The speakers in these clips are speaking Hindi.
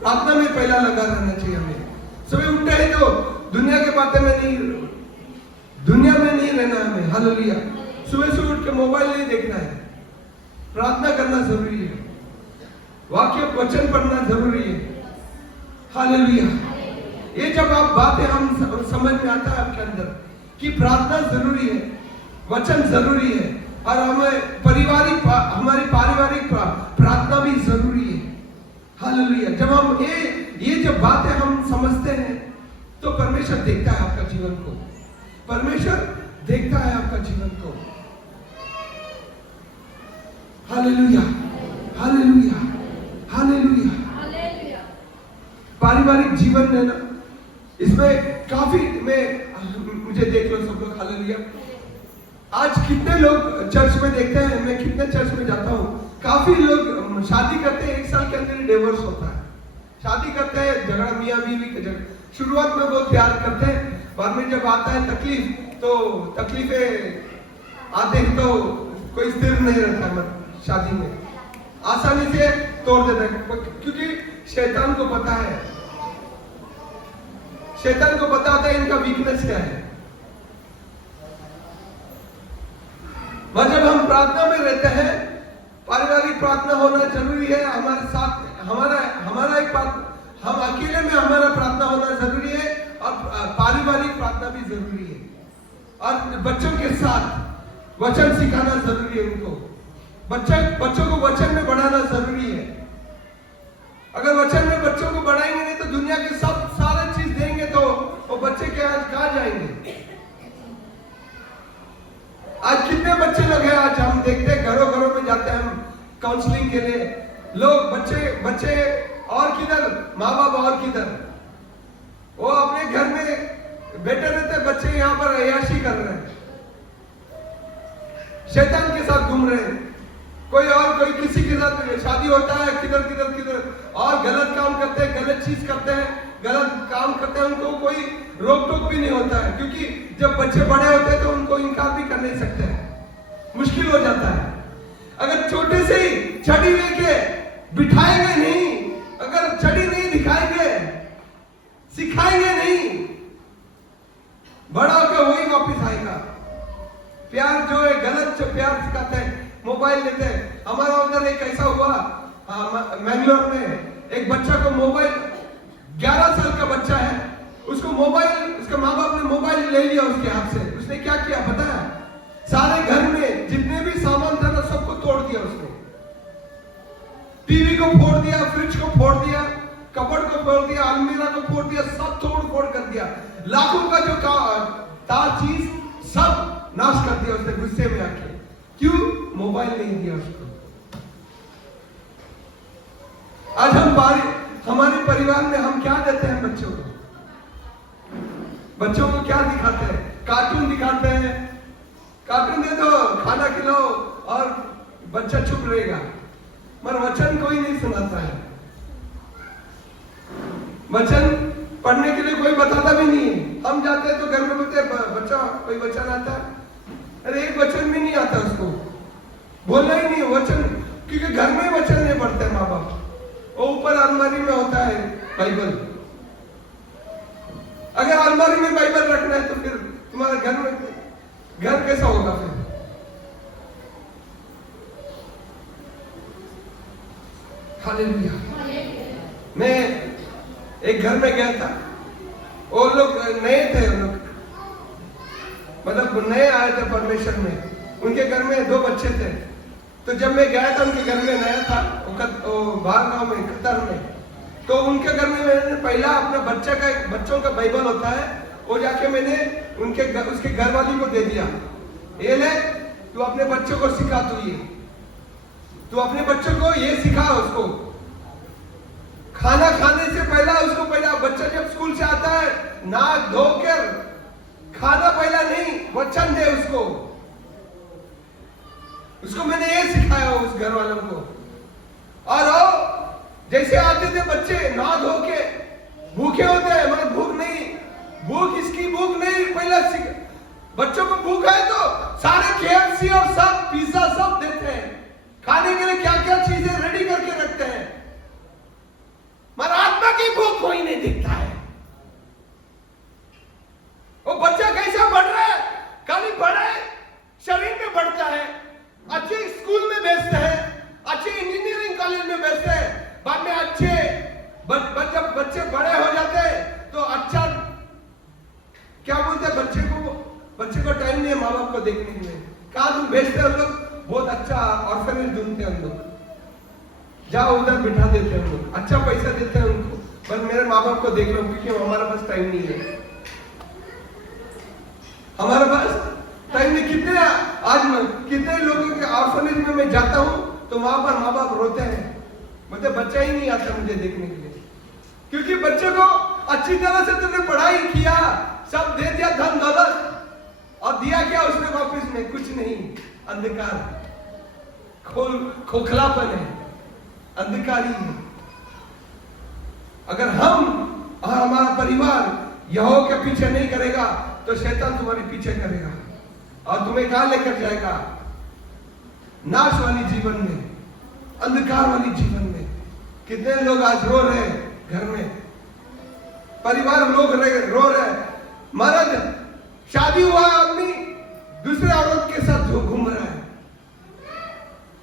प्रार्थना में पहला लगा रहना चाहिए हमें। सुबह उठते हैं तो दुनिया के बातें में नहीं, दुनिया में नहीं रहना हमें। हालेलुया। सुबह से उठ के मोबाइल नहीं देखना है, प्रार्थना करना जरूरी है, वाक्य वचन पढ़ना जरूरी है। हालेलुया। ये जब आप बातें हम समझ में आता है आपके अंदर कि प्रार्थना जरूरी है, वचन जरूरी है, और हमें हमारी पारिवारिक प्रार्थना भी जरूरी है। हालेलुया। जब हम ये जब बातें हम समझते हैं तो परमेश्वर देखता है आपका जीवन को, परमेश्वर देखता है आपका जीवन को। Hallelujah, hallelujah, hallelujah. पारिवारिक जीवन है ना, इसमें काफी मुझे देख लो सब लोग। हालेलुया। आज कितने लोग चर्च में देखते हैं, मैं कितने चर्च में जाता हूँ, काफी लोग शादी करते हैं, 1 साल के अंदर ही डिवोर्स होता है। शादी करते हैं, झगड़ा, मियाँ बीवी का झगड़ा, शुरुआत में बहुत प्यार करते हैं, बाद में जब आता है तकलीफ तो तकलीफें आते हैं तो कोई स्थिर नहीं रहता है, शादी में आसानी से तोड़ देता है, क्योंकि शैतान को पता है, शैतान को पता होता है इनका वीकनेस क्या है। जब हम प्रार्थना में रहते हैं, पारिवारिक प्रार्थना होना जरूरी है हमारे साथ, हमारा एक हम अकेले में हमारा प्रार्थना होना जरूरी है, और पारिवारिक प्रार्थना भी जरूरी है, और बच्चों के साथ वचन सिखाना जरूरी है उनको। बच्चों को वचन में बढ़ाना जरूरी है। अगर वचन में बच्चों को बढ़ाएंगे नहीं तो दुनिया के सब सारे चीज देंगे तो वो बच्चे कहाँ जाएंगे। आज कितने बच्चे लोग हैं, आज हम देखते हैं घरों में जाते हैं हम काउंसलिंग के लिए, लोग बच्चे और किधर, माँ बाप और किधर, वो अपने घर में बैठे रहते, बच्चे यहाँ पर अय्याशी कर रहे हैं, शैतान के साथ घूम रहे हैं, कोई किसी के साथ शादी होता है, किधर और गलत काम करते हैं, गलत चीज करते हैं, गलत काम करते हैं, उनको कोई रोक टोक भी नहीं होता है, क्योंकि जब बच्चे बड़े होते हैं तो उनको इनकार भी कर नहीं सकते हैं, मुश्किल हो जाता है। अगर छोटे से ही छड़ी लेके बिठाएंगे नहीं, अगर छड़ी नहीं दिखाएंगे, सिखाएंगे नहीं, बड़ा होकर वही वापिस आएगा। प्यार जो है, गलत जो प्यार सिखाते हैं, मोबाइल लेते हैं। हमारा उधर एक ऐसा हुआ मैंगलोर में, एक बच्चा को मोबाइल, 11 साल का बच्चा है, उसको मोबाइल, उसके माँ बाप ने मोबाइल ले लिया उसके हाथ से। उसने क्या किया पता है, सारे घर में जितने भी सामान था ना सबको तोड़ दिया उसने, टीवी को फोड़ दिया, फ्रिज को फोड़ दिया, कपबोर्ड को फोड़ दिया, अलमीरा को फोड़ दिया, सब तोड़ फोड़ कर दिया, लाखों का जो तार चीज सब नाश कर दिया उसने गुस्से में आके। क्यों? मोबाइल नहीं दिया उसको। आज हमारे परिवार में हम क्या देते हैं बच्चों को? बच्चों को क्या दिखाते हैं? कार्टून दिखाते हैं, कार्टून दे दो, खाना खिलाओ और बच्चा चुप रहेगा, मगर वचन कोई नहीं सुनाता है। वचन पढ़ने के लिए कोई बताता भी नहीं है। हम जाते हैं तो घर में बोलते हैं बच्चा कोई वचन आता है, अरे एक वचन भी नहीं आता उसको, बोलना ही नहीं वचन, क्योंकि घर में वचन नहीं पढ़ते माँ बाप। वो ऊपर अलमारी में होता है बाइबल, अगर अलमारी में बाइबल रखना है तो फिर तुम्हारे घर कैसा होगा फिर? हालेलुया। मैं एक घर में गया था, वो लोग नए थे, वो लोग मतलब नए आए थे परमेश्वर में, उनके घर में 2 बच्चे थे। तो जब मैं गया था उनके घर में, नया था वो बाहर गांव में, कतर में, तो उनके घर में मैंने पहला अपना बच्चों का बाइबल होता है, वो जाके मैंने उसके घर वाली को दे दिया, ये ले तू अपने बच्चों को सिखा, तू अपने बच्चों को ये सिखा, उसको खाना खाने से उसको पहला बच्चा जब स्कूल से आता है नाक धोकर खाना पहला नहीं, वचन दे उसको मैंने ये सिखाया उस घर वालों को। और जैसे आते थे बच्चे ना धो के, भूखे होते हैं, मगर भूख इसकी भूख नहीं, पहला बच्चों को भूख है तो सारे KFC और सब पिज्जा सब देते हैं, खाने के लिए क्या क्या चीजें रेडी करके रखते हैं, मगर अच्छा पैसा देते हैं उनको, पर मेरे माँ बाप को देख लो, क्योंकि हमारे पास टाइम नहीं है। हमारे पास टाइम नहीं। कितने लोगों के ऑर्फनेज में मैं जाता हूं तो वहां पर माँ बाप रोते हैं, मतलब बच्चा ही नहीं आता मुझे देखने के लिए, क्योंकि बच्चे को अच्छी तरह से तुमने पढ़ाई किया, सब दे दिया, धन दौलत, और दिया क्या उसने वापस में? कुछ नहीं, अंधकार, खोखलापन है, अंधकारी है। अगर हम और हमारा परिवार यहोवा के पीछे नहीं करेगा तो शैतान तुम्हारे पीछे करेगा और तुम्हें कहां लेकर जाएगा? नाश वाली जीवन में, अंधकार वाली जीवन में। कितने लोग आज रो रहे हैं घर में, परिवार लोग रो रहे हैं, मर्द शादी हुआ आदमी दूसरे औरत के साथ घूम रहा है,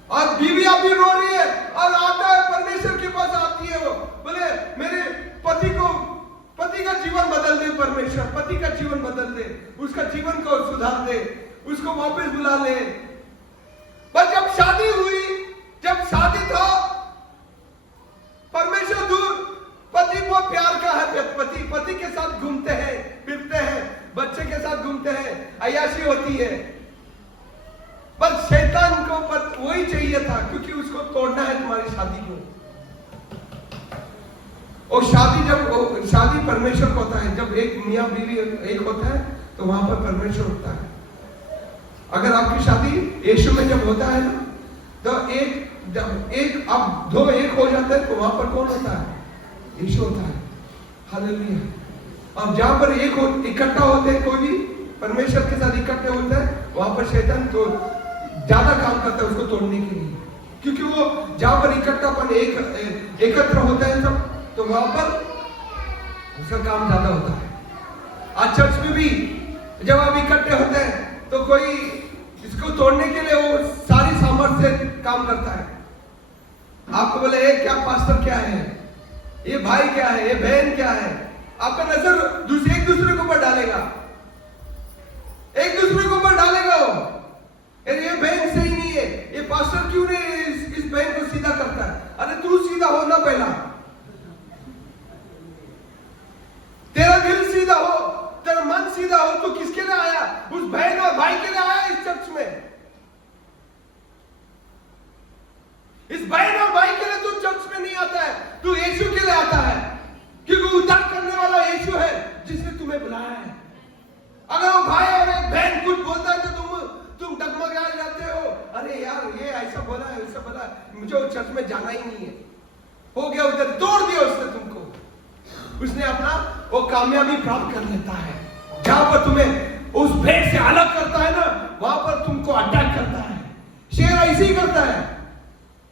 और बीवी अभी रो रही है, और आता है परमेश्वर के पास आती है, वो बोले मेरे पति का जीवन बदल दे, परमेश्वर पति का जीवन बदल दे, उसका जीवन को सुधार दे, उसको वापस बुला ले। पर जब शादी हुई, जब शादी था, परमेश्वर दूर, पति बहुत प्यार का है, पति के साथ घूमते हैं, फिरते हैं, बच्चे के साथ घूमते हैं, अय्याशी होती है। पर शैतान को वही चाहिए था, क्योंकि उसको तोड़ना है तुम्हारी शादी को। और शादी परमेश्वर को होता है। जब एक मियां बीवी एक होता है तो वहां पर परमेश्वर होता है। अगर आपकी शादी यीशु में जब होता है ना, तो जब अब दो एक हो जाते हैं तो वहां पर कौन होता है? यीशु होता है। हालेलुया। अब जहां पर इकट्ठा होते हैं, कोई भी परमेश्वर के साथ इकट्ठे होते हैं, वहां पर शैतान तो ज्यादा काम करता है उसको तोड़ने के लिए, क्योंकि वो जहां पर इकट्ठापन एकत्र होता है सब, तो वहां पर उसका काम ज्यादा होता है। आज चर्च में भी जब आप इकट्ठे होते हैं तो कोई इसको तोड़ने के लिए वो सारी सामर्थ्य से काम करता है। आपको बोले ये क्या पास्टर क्या है, ये भाई क्या है, ये बहन क्या है, आपका नजर एक दूसरे के ऊपर डालेगा, एक दूसरे के ऊपर डालेगा वो, ये बहन सही नहीं है, ये पास्टर क्यों नहीं इस बहन को सीधा करता है? अरे तू सीधा होना पहला, तेरा दिल सीधा हो, तेरा मन सीधा हो। तू किसके लिए आया? उस बहन और भाई के लिए आया इस चर्च में। इस बहन और भाई के लिए तू चर्च में नहीं आता है, तू यीशु के लिए आता है, क्योंकि उद्धार करने वाला यीशु है जिसने तुम्हें बुलाया है। अगर वो भाई और एक बहन कुछ बोलता है तो तुम डगमगा जाते हो, अरे यार ये ऐसा बोला है, वैसा बोला है, मुझे वो चर्च में जाना ही नहीं है, हो गया उधर, तोड़ दिया उसने तुमको। उसने अपना वो कामयाबी प्राप्त कर लेता है। जहां पर तुम्हें उस भेड़ से अलग करता है ना, वहां पर तुमको अटैक करता है। शेर ऐसे ही करता है।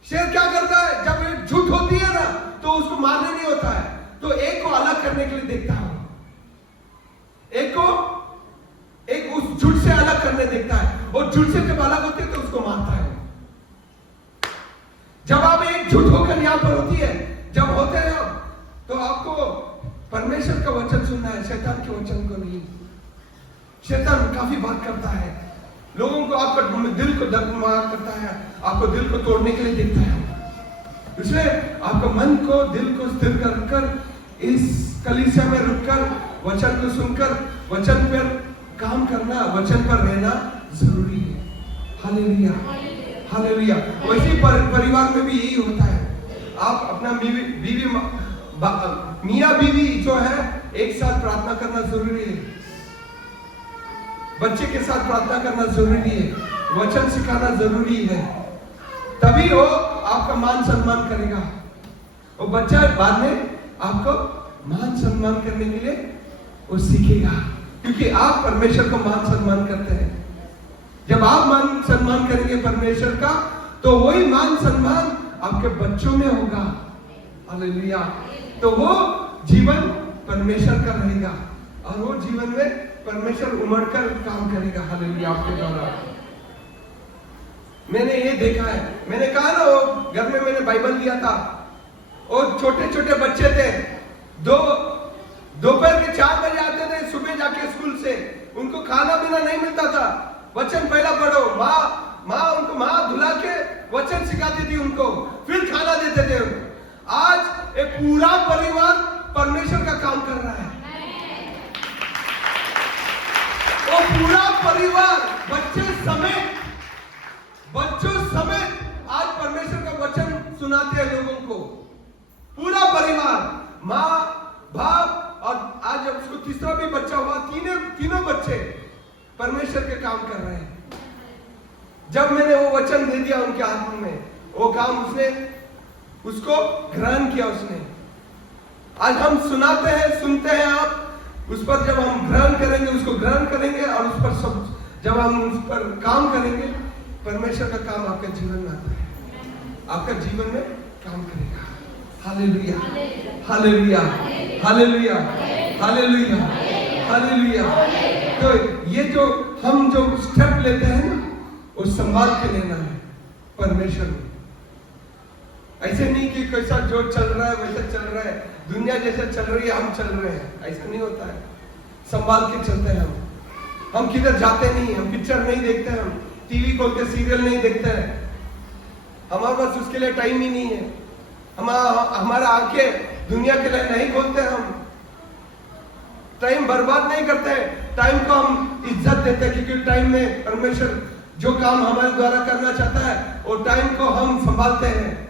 शेर क्या करता है? जब झूठ होती है ना तो उसको मारने नहीं होता है, तो एक को अलग करने के लिए देखता है, एक उस झूठ से अलग करने देखता है, और झूठ से जब अलग होते है तो उसको मारता है। जब आप एक झूठ होकर यहां पर होती है, जब होते हैं तो आपको परमेश्वर का वचन सुनना है, शैतान के वचन को नहीं। शैतान काफी बात करता है, लोगों को आपका दिल को दगमगा करता है, आपको दिल को तोड़ने के लिए देखता है। इसलिए आपका मन को, दिल को स्थिर कर इस कलीसिया में रुककर वचन को सुनकर वचन पर काम करना, वचन पर रहना जरूरी है। Hallelujah, hallelujah. वैसे परिवार में भी यही होता है। आप अपना मियाँ बीवी जो है एक साथ प्रार्थना करना जरूरी है, बच्चे के साथ प्रार्थना करना जरूरी है, वचन सिखाना जरूरी है, तभी वो आपका मान सम्मान करेगा। वो बच्चा बाद में आपको मान सम्मान करने के लिए वो सीखेगा, क्योंकि आप परमेश्वर को मान सम्मान करते हैं। जब आप मान सम्मान करेंगे परमेश्वर का, तो वही मान सम्मान आपके बच्चों में होगा। हालेलुया। तो वो जीवन परमेश्वर का रहेगा, और वो जीवन में परमेश्वर उमड़कर काम करेगा। हालेलुया। आपके द्वारा मैंने ये देखा है, मैंने कहा ना वो घर में मैंने बाइबल लिया था, और छोटे छोटे बच्चे थे, दोपहर के 4 बजे आते थे सुबह जाके स्कूल से, उनको खाना पीना नहीं मिलता था। वचन पहला पढ़ो, माँ धुला के वचन सिखाती थी उनको, फिर खाना देते थे। आज पूरा परिवार परमेश्वर का काम कर रहा है। वो पूरा परिवार बच्चों समेत आज परमेश्वर का वचन सुनाते हैं लोगों को। पूरा परिवार, माँ, बाप, और आज जब उसको तीसरा भी बच्चा हुआ, तीनों बच्चे परमेश्वर के काम कर रहे हैं। जब मैंने वो वचन दे दिया उनके हाथ में, वो काम उसको ग्रहण किया उसने। आज हम सुनाते हैं, सुनते हैं, आप उस पर जब हम ग्रहण करेंगे, उसको ग्रहण करेंगे और उस पर सब जब हम उस पर काम करेंगे, परमेश्वर का काम आपके जीवन में आता है, आपका जीवन में काम करेगा। Hallelujah, hallelujah, hallelujah, hallelujah, hallelujah. तो ये जो हम जो स्टेप लेते हैं ना, वो संभाल के लेना है परमेश्वर में। ऐसे नहीं कि कैसा जो चल रहा है वैसा चल रहा है, दुनिया जैसा चल रही है हम चल रहे हैं, ऐसा नहीं होता है। संभाल के चलते हैं हम किधर जाते नहीं, हम पिक्चर नहीं देखते हैं, हम टीवी खोल के सीरियल नहीं देखते हैं, हमारे पास उसके लिए टाइम ही नहीं है। हमारा आंखें दुनिया के लिए नहीं खोलते, हम टाइम बर्बाद नहीं करते, टाइम को हम इज्जत देते हैं, क्योंकि टाइम में परमेश्वर जो काम हमारे द्वारा करना चाहता है वो टाइम को हम संभालते हैं।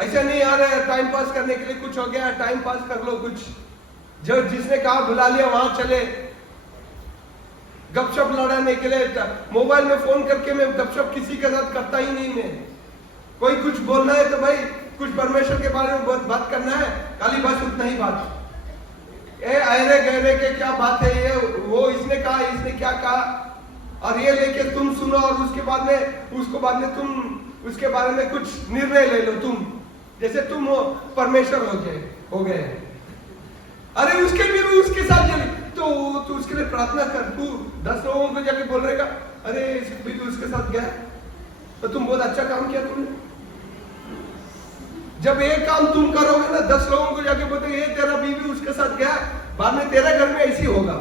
ऐसा नहीं आ रहा है टाइम पास करने के लिए कुछ हो गया, टाइम पास कर लो, कुछ जो जिसने कहा बुला लिया वहां चले गपशप लड़ाने के लिए। मोबाइल में फोन करके मैं गपशप किसी के साथ करता ही नहीं। मैं कोई कुछ बोलना है तो भाई कुछ परमेश्वर के बारे में बात करना है, खाली बस उतना ही बात। अरे गहरे के क्या बात है, ये वो इसने कहा, इसने क्या कहा, और ये लेके तुम सुनो और उसके बाद में तुम उसके बारे में कुछ निर्णय ले लो, तुम जैसे तुम परमेश्वर हो गए। अरे उसके भी उसके साथ चले तो उसके लिए प्रार्थना कर। तू 10 लोगों को जाके बोल रहेगा अरे भी तो उसके साथ गया तो तुम बहुत अच्छा काम किया तुमने। जब एक काम तुम करोगे ना, 10 लोगों को जाके बोलते ये तेरा बीवी उसके साथ गया, बाद में तेरे घर में ऐसी होगा।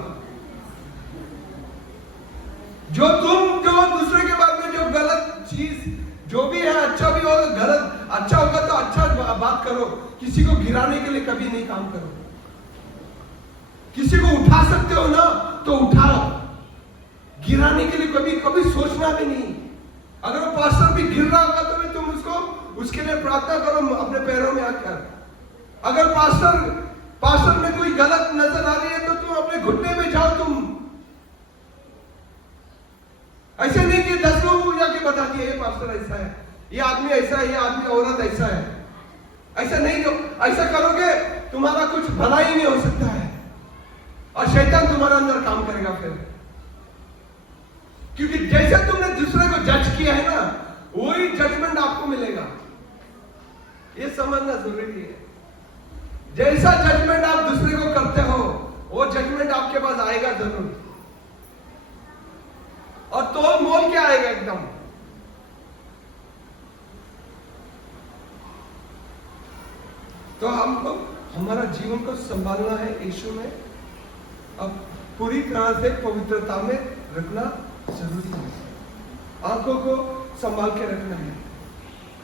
जो दूसरे के बारे में जो गलत चीज जो भी है, अच्छा भी होगा, गलत अच्छा होगा तो अच्छा बात करो, किसी को गिराने के लिए कभी नहीं काम करो। किसी को उठा सकते हो ना तो उठाओ, गिराने के लिए कभी सोचना भी नहीं। अगर वो पास्टर भी गिर रहा होगा तो भी तुम उसके लिए प्रार्थना करो अपने पैरों में आकर। अगर पास्टर में कोई गलत नजर आ रही है तो तुम अपने घुटने में जाओ। तुम ऐसे नहीं कि 10 लोगों को जाके बता दिए ये पास्टर ऐसा है, ये आदमी ऐसा है, ये आदमी औरत ऐसा है। ऐसा नहीं, जो ऐसा करोगे तुम्हारा कुछ भला ही नहीं हो सकता है और शैतान तुम्हारे अंदर काम करेगा फिर। क्योंकि जैसे तुमने दूसरे को जज किया है ना, वही जजमेंट आपको मिलेगा। ये समझना जरूरी है। जैसा जजमेंट आप दूसरे को करते हो वो जजमेंट आपके पास आएगा जरूर, और तोल मोल के आएगा एकदम। तो हमको हमारा जीवन को संभालना है यीशु में, अब पूरी तरह से पवित्रता में रखना जरूरी है। आंखों को संभाल के रखना है,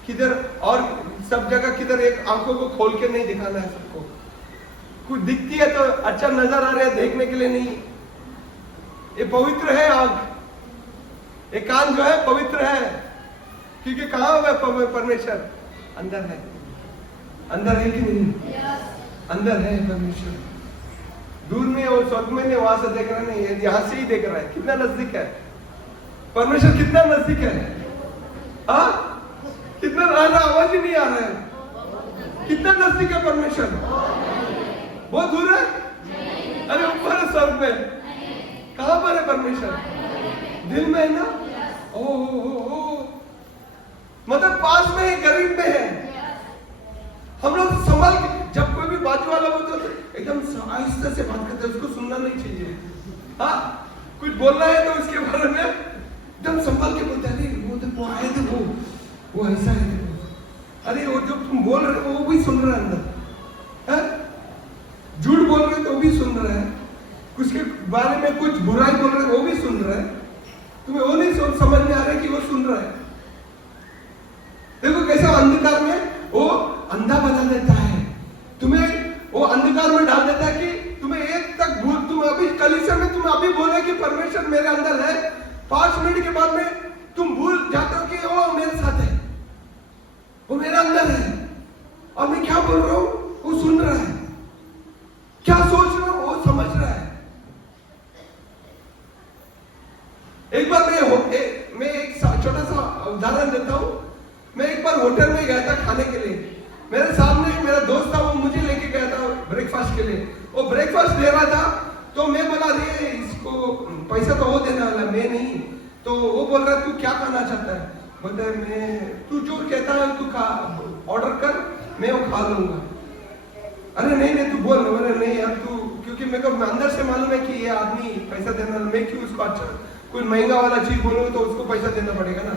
किधर और सब जगह किधर एक आंखों को खोल के नहीं दिखाना है सबको। कुछ दिखती है तो अच्छा नजर आ रहा है देखने के लिए नहीं। ये पवित्र है आंख, ये कान जो है पवित्र है, क्योंकि कहाँ हुआ परमेश्वर? अंदर है। अंदर है कि नहीं? अंदर है परमेश्वर। दूर में और स्वर्ग में नहीं, वहां से देख रहा नहीं, यहां से ही देख रहा है। कितना नजदीक है परमेश्वर, कितना नजदीक है। कितना रहना, आवाज ही नहीं आ रहा है। कितना नजदीक है परमेश्वर? बहुत दूर है? अरे ऊपर है स्वर्ग में। कहां पर है परमेश्वर? दिल में है ना? ओ मतलब पास में है, करीब में है। हम लोग संभाल के, जब कोई भी बाजू वाला बोलता है एकदम आहिस्ते से बात करते हैं, उसको सुनना नहीं चाहिए। कुछ बोलना है तो उसके बारे में एकदम संभाल के बोलते हैं। वो देखो आए थे, वो ऐसा है। अरे वो जो तुम बोल रहे हो वो भी सुन रहा है अंदर। झूठ बोल रहे हो तो वो भी सुन रहा है, उसके बारे में कुछ बुराई बोल रहे हो वो भी सुन रहा है। तुम्हें वो नहीं समझ में आ रहा है कि वो सुन रहा है। देखो कैसा अंधकार में वो बोले कि परमेश्वर मेरे अंदर है, 5 मिनट के बाद में तुम भूल जाते हो कि वो मेरे साथ है, वो मेरे अंदर है। और मैं क्या बोल रहा हूं वो सुन रहा है, क्या सोच रहा हूं वो समझ रहा है। एक बार मैं एक छोटा सा उदाहरण देता हूं। मैं एक बार होटल में गया था खाने के लिए। मेरे सामने मेरा दोस्त था, वो मुझे लेके गया था ब्रेकफास्ट के लिए। वो ब्रेकफास्ट ले रहा था तो मैं बोला रे इसको पैसा तो वो देने वाला, मैं नहीं। तो वो बोल रहा है तू क्या खाना चाहता है? बोलता है मैं, तू जो कहता है तू खा, ऑर्डर कर, मैं वो खा लूंगा। अरे नहीं तू बोल। बोले नहीं यार तू, क्योंकि मेरे को अंदर से मालूम है कि ये आदमी पैसा देना, मैं क्यों उसको अच्छा कोई महंगा वाला चीज बोलूंगा तो उसको पैसा देना पड़ेगा ना।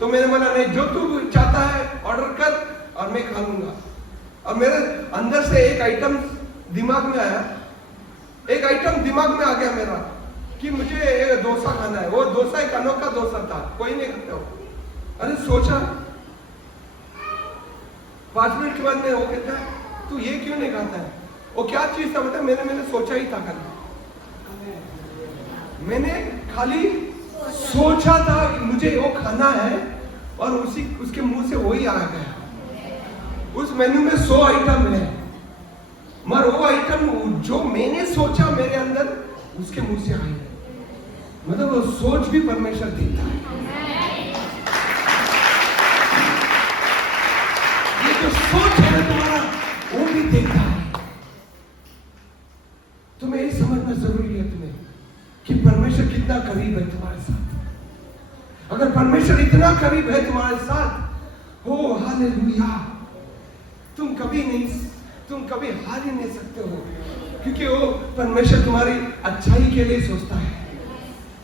तो मैंने बोला नहीं, जो तू चाहता है ऑर्डर कर और मैं खा लूंगा। और मेरे अंदर से एक आइटम दिमाग में आया, एक आइटम दिमाग में आ गया मेरा कि मुझे डोसा खाना है। वो डोसा एक अनोखा डोसा था, कोई नहीं खाता हो। अरे सोचा, 5 मिनट के बाद में वो कहता है तू ये क्यों नहीं खाता है? वो क्या चीज था बता? मैंने सोचा ही था, मैंने खाली सोचा था मुझे वो खाना है और उसके मुंह से वही आ गया। उस मेन्यू में 100 आइटम है, मगर वो आइटम जो मैंने सोचा मेरे अंदर उसके मुंह से आई। मतलब वो सोच भी परमेश्वर देता है। ये जो सोच है तुम्हारा वो भी देता है। तुम्हें ये समझना जरूरी है तुम्हें कि परमेश्वर कितना करीब है तुम्हारे साथ। अगर परमेश्वर इतना करीब है तुम्हारे साथ, हो हालेलुया, तुम कभी हार ही नहीं सकते हो, क्योंकि वो परमेश्वर तुम्हारी अच्छाई के लिए सोचता है,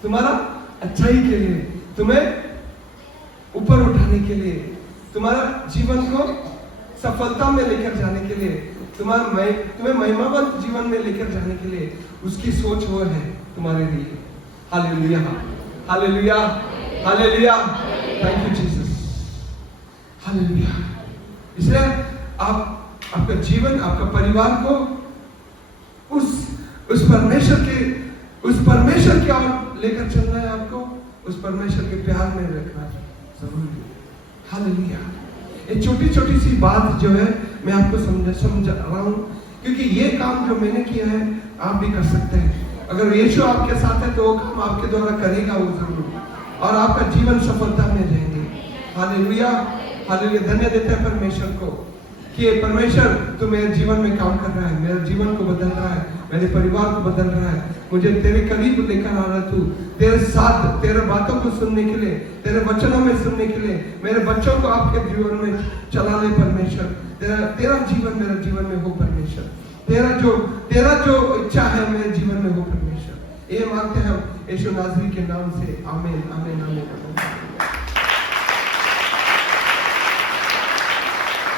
तुम्हारा अच्छाई के लिए, तुम्हें ऊपर उठाने के लिए, तुम्हारा जीवन को सफलता में लेकर जाने के लिए, तुम्हें महिमावंत जीवन में लेकर जाने के लिए उसकी सोच वो है तुम्हारे लिए। Hallelujah, hallelujah, hallelujah, thank you Jesus, hallelujah. इसलिए आपका जीवन, आपका परिवार को उस परमेश्वर की ओर लेकर चलना है। आपको उस परमेश्वर के प्यार में रखना जरूरी है। हालेलुया। ये छोटी छोटी सी बात जो है मैं आपको समझा रहा हूँ, क्योंकि ये काम जो मैंने किया है आप भी कर सकते हैं। अगर यीशु आपके साथ है तो वो काम आपके द्वारा करेगा वो जरूर, और आपका जीवन सफलता में रहेंगे। Hallelujah, hallelujah. धन्य देते हैं परमेश्वर को कि परमेश्वर तू मेरे जीवन में काम कर रहा है, मेरे जीवन को बदल रहा है, मेरे परिवार को बदल रहा है, मुझे तेरे करीब लेकर आ रहा है। तू तेरे साथ, तेरे बातों को सुनने के लिए, तेरे वचनों में सुनने के लिए, मेरे बच्चों को आपके जीवन में चला ले परमेश्वर। तेरा जीवन मेरे जीवन में हो परमेश्वर। तेरा जो इच्छा है मेरे जीवन में हो परमेश्वर। ये मांगते हैं हम यीशु नाज़री के नाम से, आमीन, आमीन, आमीन, आमीन।